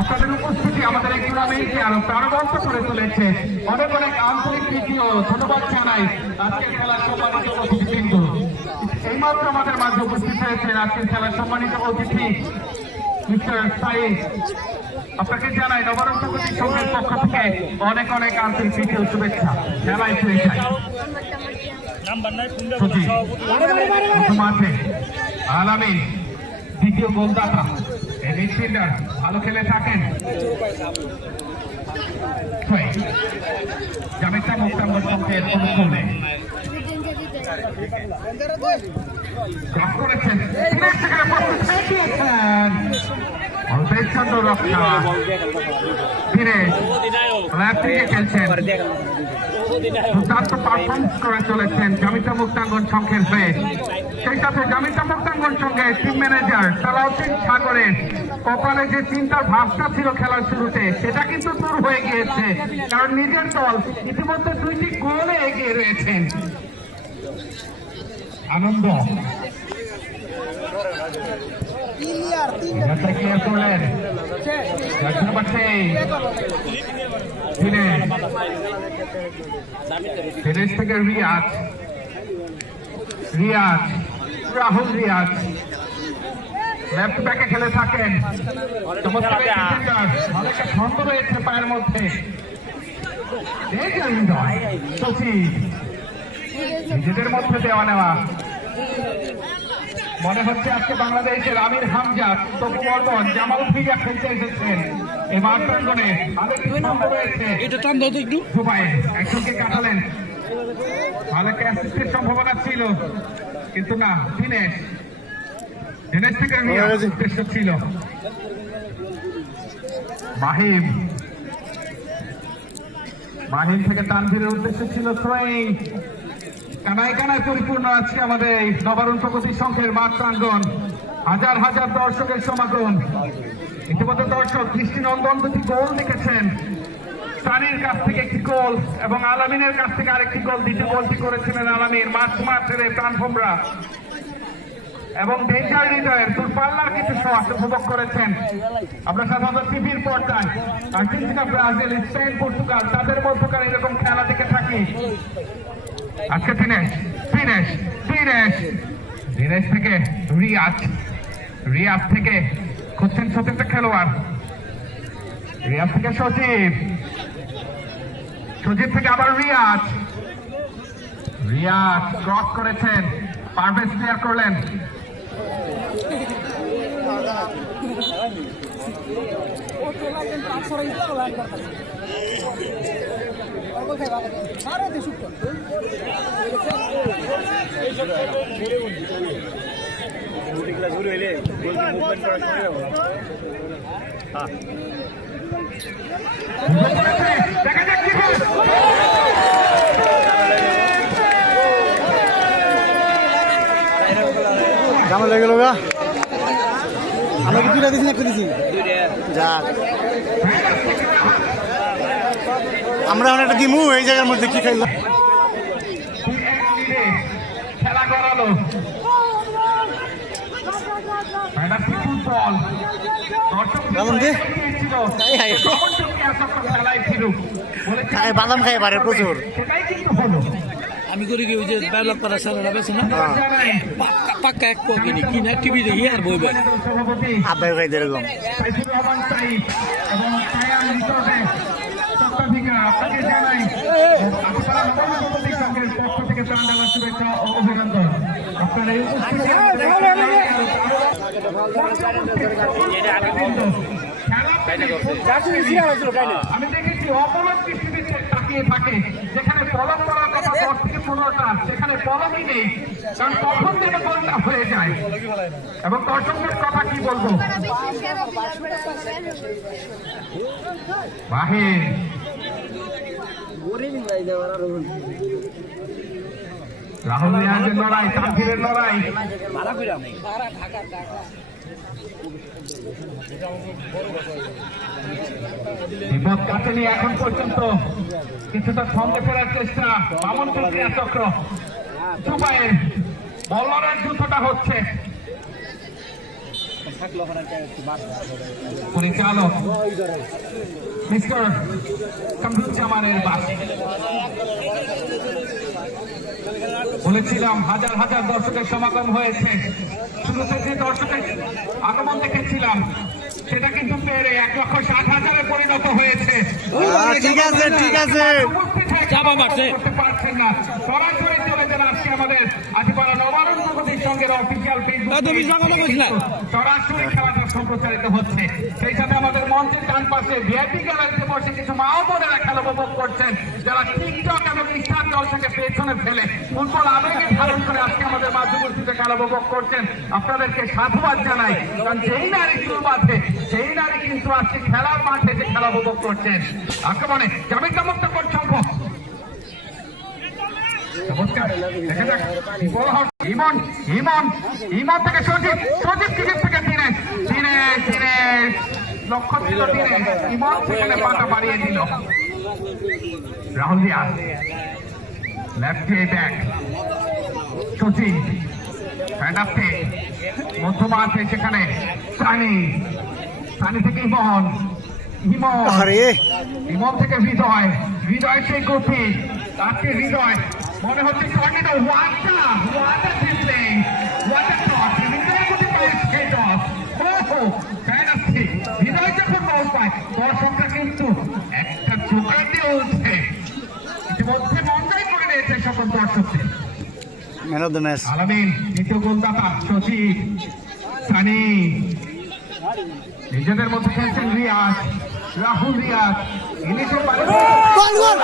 আপনাদের উপস্থিতি আমাদের এই টুর্নামেন্টকে আরও প্রাণবন্ত করে তুলেছে। অনেক অনেক আন্তরিক প্রীতি ও ধন্যবাদ জানাই আজকের খেলার সম্মানিত অতিথিবৃন্দ। এইমাত্র আমাদের মাঝে উপস্থিত হয়েছেন আজকের খেলার সম্মানিত অতিথি মিস্টার সাইদ। আপনাকে জানাই নবরত্ন প্রতীক সংঘের পক্ষ থেকে অনেক অনেক আন্তরিক প্রীতি ও শুভেচ্ছা। খেলায় ফিরে যাই। আলামিন দ্বিতীয় গোলদাতা। মিডফিল্ডার ভালো খেলে থাকেন। জামিতা মুক্তাঙ্গ সংঘের অনুকূলে দিকে খেলছেন। চলেছেন জামিতা মুক্তাঙ্গন সংঘের হয়ে। সেই সাথে জামিতা মুক্তাঙ্গন সঙ্গে টিম ম্যানেজার সালাউদ্দিন কপালে যে চিন্তার ভাবটা ছিল খেলার শুরুতে, সেটা কিন্তু দূর হয়ে গিয়েছে। কারণ নিজের দল ইতিমধ্যে দুইটি গোলে এগিয়ে রয়েছেন আনন্দ। এবারটা ক্লিয়ার করলেন ফিনিশ থেকে রিয়াজ রিয়াজ রাহুল রিয়াজ লেফট ব্যাকে খেলে থাকেন। অনেকটা ছন্দ রয়েছে পায়ের মধ্যে। নিজেদের মধ্যে দেওয়া নেওয়া। মনে হচ্ছে আজকে বাংলাদেশের আমির হামজা তপু বর্মন জামাল ফিজা খেলতে এসেছেন। এই মাঠ প্রাঙ্গনে এটা টান দাও তো একটু। দুবাই একজনকে কাটালেন। ভালো অ্যাসিস্টের সম্ভাবনা ছিল কিন্তু না দিনেশ। দিনেশ থেকে উদ্দেশ্য ছিল। মাহিম। মাহিম থেকে তানভীরের উদ্দেশ্য ছিল থ্রোয়িং কানায় কানায় পরিপূর্ণ আজকে আমাদের এই নবারুণ প্রগতি সংঘের মাঠ প্রাঙ্গন হাজার হাজার দর্শকের সমাগম। ইতিমধ্যে দর্শক দৃষ্টিনন্দন দুটি গোল দেখেছেন। সানির কাছ থেকে একটি গোল এবং আলামিনের কাছ থেকে আরেকটি গোল। দ্বিতীয় গোলটি করেছিলেন আলামিন। মাঠ মাঠ ছেড়ে প্রাণফোমরা এবং ডেঞ্জার হৃদয়ের দূরপাল্লার কিছু শট উপভোগ করেছেন। আমরা সাধারণত টিভির পর্দায়, আর্জেন্টিনা, ব্রাজিল, স্পেন, পর্তুগাল, তাদের মধ্যকার এরকম খেলা দেখে থাকি। আজকে দিনেশ দিনেশ দিনেশ দিনেশ থেকে রিয়াজ রিয়াজ থেকে খুঁজছেন সতীর্থ খেলোয়াড়। রিয়াজ থেকে সচিব সচিব থেকে আবার রিয়াজ। রিয়াজ ক্রস করেছেন, পারভেজ ক্লিয়ার করলেন। শুরু হইলে মুভমেন্ট দেখা যাক জামা লেগে গেল আমরা কি দুটা দিছি না একটা দিছি? যাক। আমরা অনেকটা দিমু এই জায়গার মধ্যে কি মিলে খেলা করালো। Fantasy football. দর্শক কেমন যে? ছিল হাই হাই। রোমাঞ্চকর এতক্ষণ খেলায় ফিরুক বলেছিলাম, খায়, বাদাম খায় বারে প্রচুর। সেটাই কিন্তু হলো। আমি করি কি ওই যে ডেভেলপ করার সাথে বেছে না? পাক্কা এক কিনি কিনা টিভি দেখি আর সভাপতি। আব্বাই এরকম। আপনাকে জানাই আপনারা নবম সভাপতি সংঘের পক্ষ থেকে প্রাণ ঢালা শুভেচ্ছা ও অভিনন্দন আপনারা এই আমি দেখেছি অপলক পৃথিবীতে তাকিয়ে থাকে যেখানে পলক করার কথা দশ থেকে পনেরোটা সেখানে পলকই নেই কারণ কখন যেন গোলটা হয়ে যায় এবং দর্শকদের কথা কি বলব বাহির। রাহুল রিয়াজের লড়াই তানভীরের লড়াই। বিপদ কাটেনি এখন পর্যন্ত। কিছুটা সঙ্গে ফেরার চেষ্টা। বামন প্রক্রিয়া চক্র দুবাইয়ের বলারের যুদ্ধটা হচ্ছে। পরিচালক মিস্টার কামরুজ্জামানের বাসে। বলেছিলাম হাজার হাজার দর্শকের সমাগম হয়েছে। শুরুতে যে দর্শকের আগমন দেখেছিলাম সেটা কিন্তু পেরে এক লক্ষ ষাট হাজারে পরিণত হয়েছে। ঠিক আছে, ঠিক আছে। করতে পারছেন না। সরাসরি চলে যান আজকে আমাদের আজপাড়া নবারণ প্রগতির অফিসিয়াল সরাসরি খেলাটা সম্প্রচারিত হচ্ছে। সেই সাথে আমাদের মঞ্চের ডান পাশে ভিআইপি গ্যালারিতে বসে কিছু মা বোনেরা খেলা উপভোগ করছেন যারা টিকটক এবং পেছনে ফেলে। ফুটবল আবেগে ধারণ করে আজকে আমাদের মাঝে উপস্থিত খেলা উপভোগ করছেন। আপনাদেরকে সাধুবাদ জানাই কারণ যেই নারী চুল বাঁধে সেই নারী কিন্তু আজকে খেলার মাঠে যে খেলা উপভোগ করছেন। আক্রমণে জামিন মুক্ত নমস্কার দেখা যাক। ইমন ইমন ইমন থেকে সজীব সজীব ক্রিকেট থেকে? দিনেশ দিনেশ দিনেশ লক্ষ্য ছিল দিনেশ ইমন সেখানে পাটা বাড়িয়ে দিল। Rahul Dias left back Sachin. হ্যান্ডাপে মধ্যমা আছে সেখানে। সানি। সানি থেকে ইমন। ইমন। ইমন থেকে হৃদয় হৃদয় সেই গতি। আজকে হৃদয় মনে হচ্ছে tornado what a what a display what a toss হৃদয় গতি পায় সেই টস। ওহো ফ্যান্টাস্টিক হৃদয় যখন বল পায় দর্শকরা কিন্তু একটা জোগাড় দিয়ে উঠছে। ইতিমধ্যে মঞ্জাই করে নিয়েছে সকল দর্শকদের। Man of the match. Alamin দ্বিতীয় গোলদাতা সচিব সানি। নিজেদের মধ্যে খেলছেন রিয়াজ রাহুল রিয়াজ ইনিশো গোল!